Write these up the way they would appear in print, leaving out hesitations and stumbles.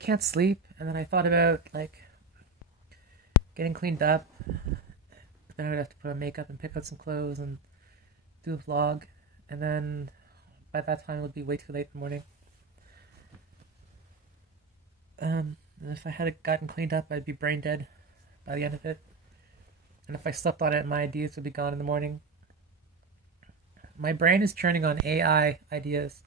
can't sleep, and then I thought about like getting cleaned up. But then I would have to put on makeup and pick out some clothes and do a vlog, and then by that time it would be way too late in the morning. And if I had gotten cleaned up, I'd be brain dead by the end of it. And if I slept on it, my ideas would be gone in the morning. My brain is churning on AI ideas.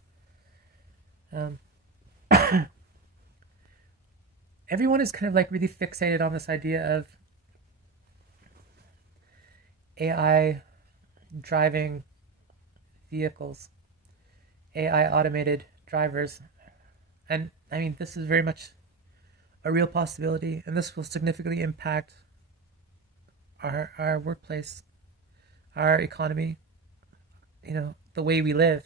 Everyone is kind of like really fixated on this idea of AI driving vehicles, AI automated drivers. And I mean, this is very much a real possibility, and this will significantly impact our workplace, our economy, you know, the way we live.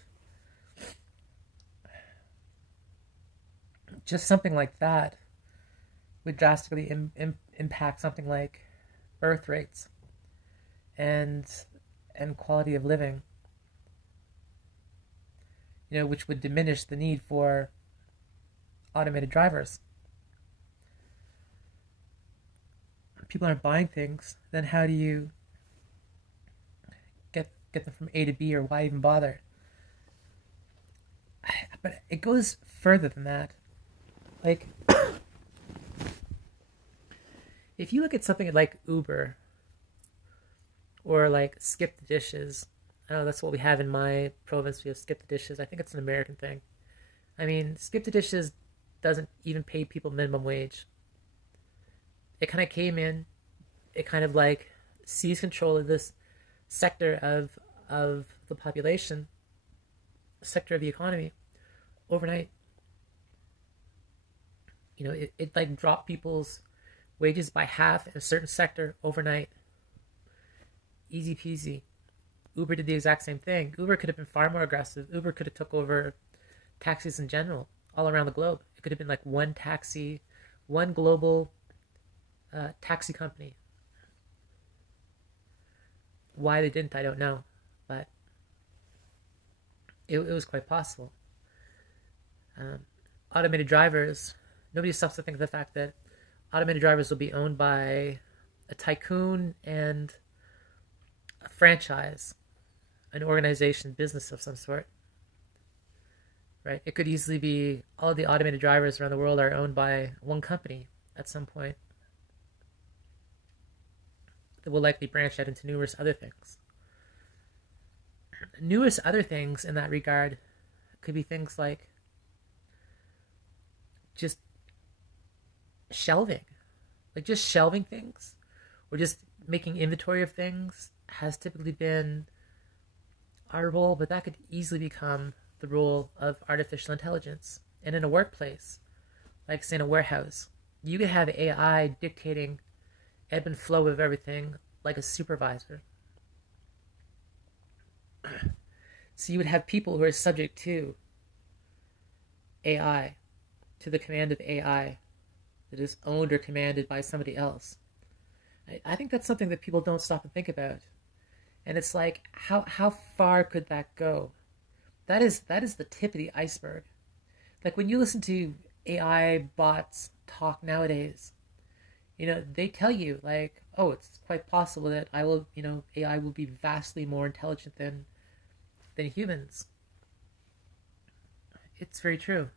Just something like that would drastically impact something like birth rates and quality of living, you know, which would diminish the need for automated drivers. People aren't buying things, then how do you get them from A to B, or why even bother? But it goes further than that. Like, if you look at something like Uber or like Skip the Dishes, I know that's what we have in my province. We have Skip the Dishes. I think it's an American thing. I mean, Skip the Dishes doesn't even pay people minimum wage. It kind of came in, it kind of like seized control of this sector of the population, sector of the economy, overnight. You know, it like dropped people's wages by half in a certain sector overnight. Easy peasy. Uber did the exact same thing. Uber could have been far more aggressive. Uber could have took over taxis in general, all around the globe. It could have been like one taxi, one global taxi company. Why they didn't, I don't know, but it was quite possible. Automated drivers, nobody stops to think of the fact that automated drivers will be owned by a tycoon and a franchise, an organization, business of some sort. Right? It could easily be all of the automated drivers around the world are owned by one company at some point. That will likely branch out into numerous other things. Numerous other things in that regard could be things like just shelving. Like just shelving things or just making inventory of things has typically been our role, but that could easily become the role of artificial intelligence. And in a workplace, like say in a warehouse, you could have AI dictating ebb and flow of everything like a supervisor. So you would have people who are subject to AI, to the command of AI that is owned or commanded by somebody else. I think that's something that people don't stop and think about. And it's like, how far could that go? That is the tip of the iceberg. Like when you listen to AI bots talk nowadays, you know, they tell you like, oh, it's quite possible that AI will be vastly more intelligent than humans. It's very true.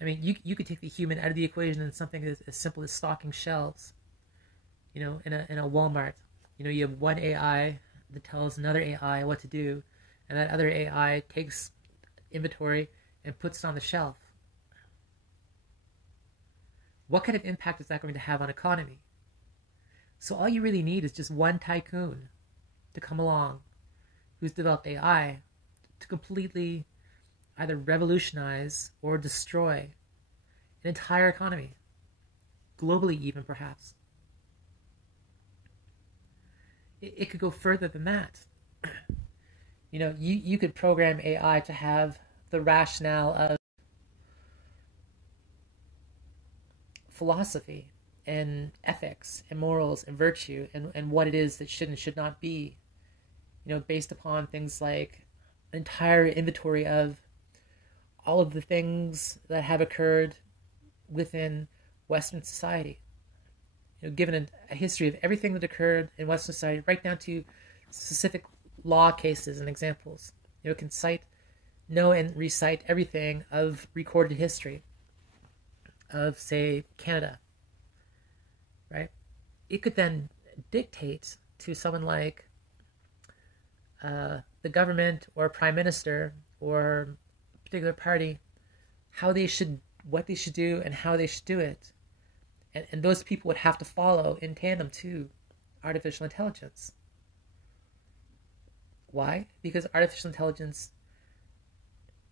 I mean, you could take the human out of the equation and something as simple as stocking shelves. You know, in a Walmart, you know, you have one AI that tells another AI what to do, and that other AI takes inventory and puts it on the shelf. What kind of impact is that going to have on economy? So all you really need is just one tycoon to come along who's developed AI to completely either revolutionize or destroy an entire economy, globally even perhaps. It could go further than that. You know, you could program AI to have the rationale of philosophy and ethics and morals and virtue and what it is that should and should not be, you know, based upon things like an entire inventory of all of the things that have occurred within Western society. Given a history of everything that occurred in Western society, right down to specific law cases and examples. It can know and recite everything of recorded history of, say, Canada, right? It could then dictate to someone like the government or prime minister or a particular party what they should do and how they should do it. And those people would have to follow in tandem to artificial intelligence. Why? Because artificial intelligence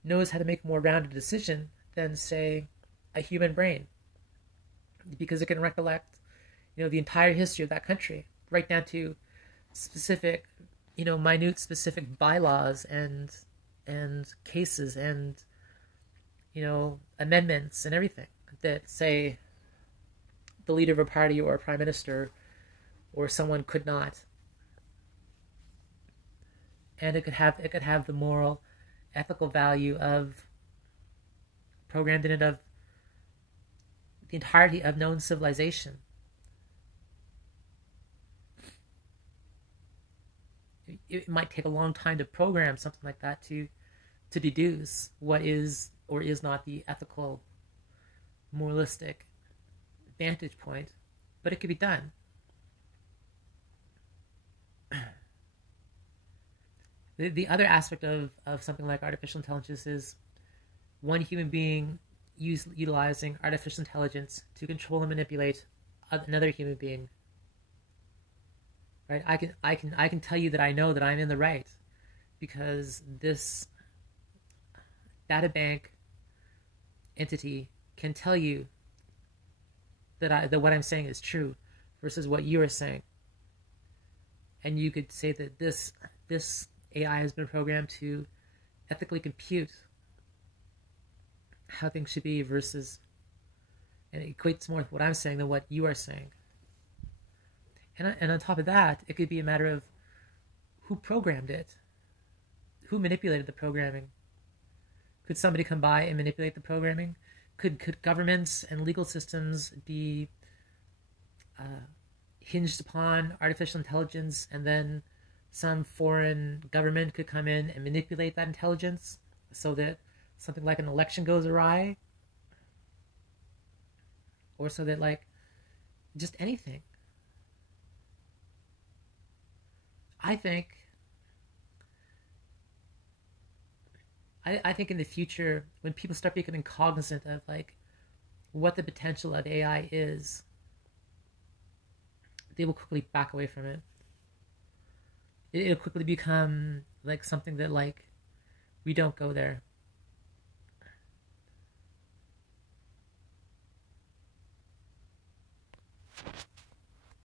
knows how to make a more rounded decision than, say, a human brain. Because it can recollect, the entire history of that country, right down to specific, minute specific bylaws and cases and, amendments and everything that, say, the leader of a party or a prime minister or someone could not. And it could have the moral, ethical value of programmed in it of the entirety of known civilization. It might take a long time to program something like that to deduce what is or is not the ethical, moralistic vantage point, but it could be done. The other aspect of something like artificial intelligence is one human being utilizing artificial intelligence to control and manipulate another human being. Right? I can tell you that I know that I'm in the right because this data bank entity can tell you that what I'm saying is true versus what you are saying. And you could say that this AI has been programmed to ethically compute how things should be versus, and it equates more with what I'm saying than what you are saying. And on top of that, it could be a matter of who programmed it, who manipulated the programming. Could somebody come by and manipulate the programming? Could governments and legal systems be hinged upon artificial intelligence, and then some foreign government could come in and manipulate that intelligence so that something like an election goes awry? Or so that, like, just anything. I think in the future, when people start becoming cognizant of, like, what the potential of AI is, they will quickly back away from it. It'll quickly become, like, something that, like, we don't go there.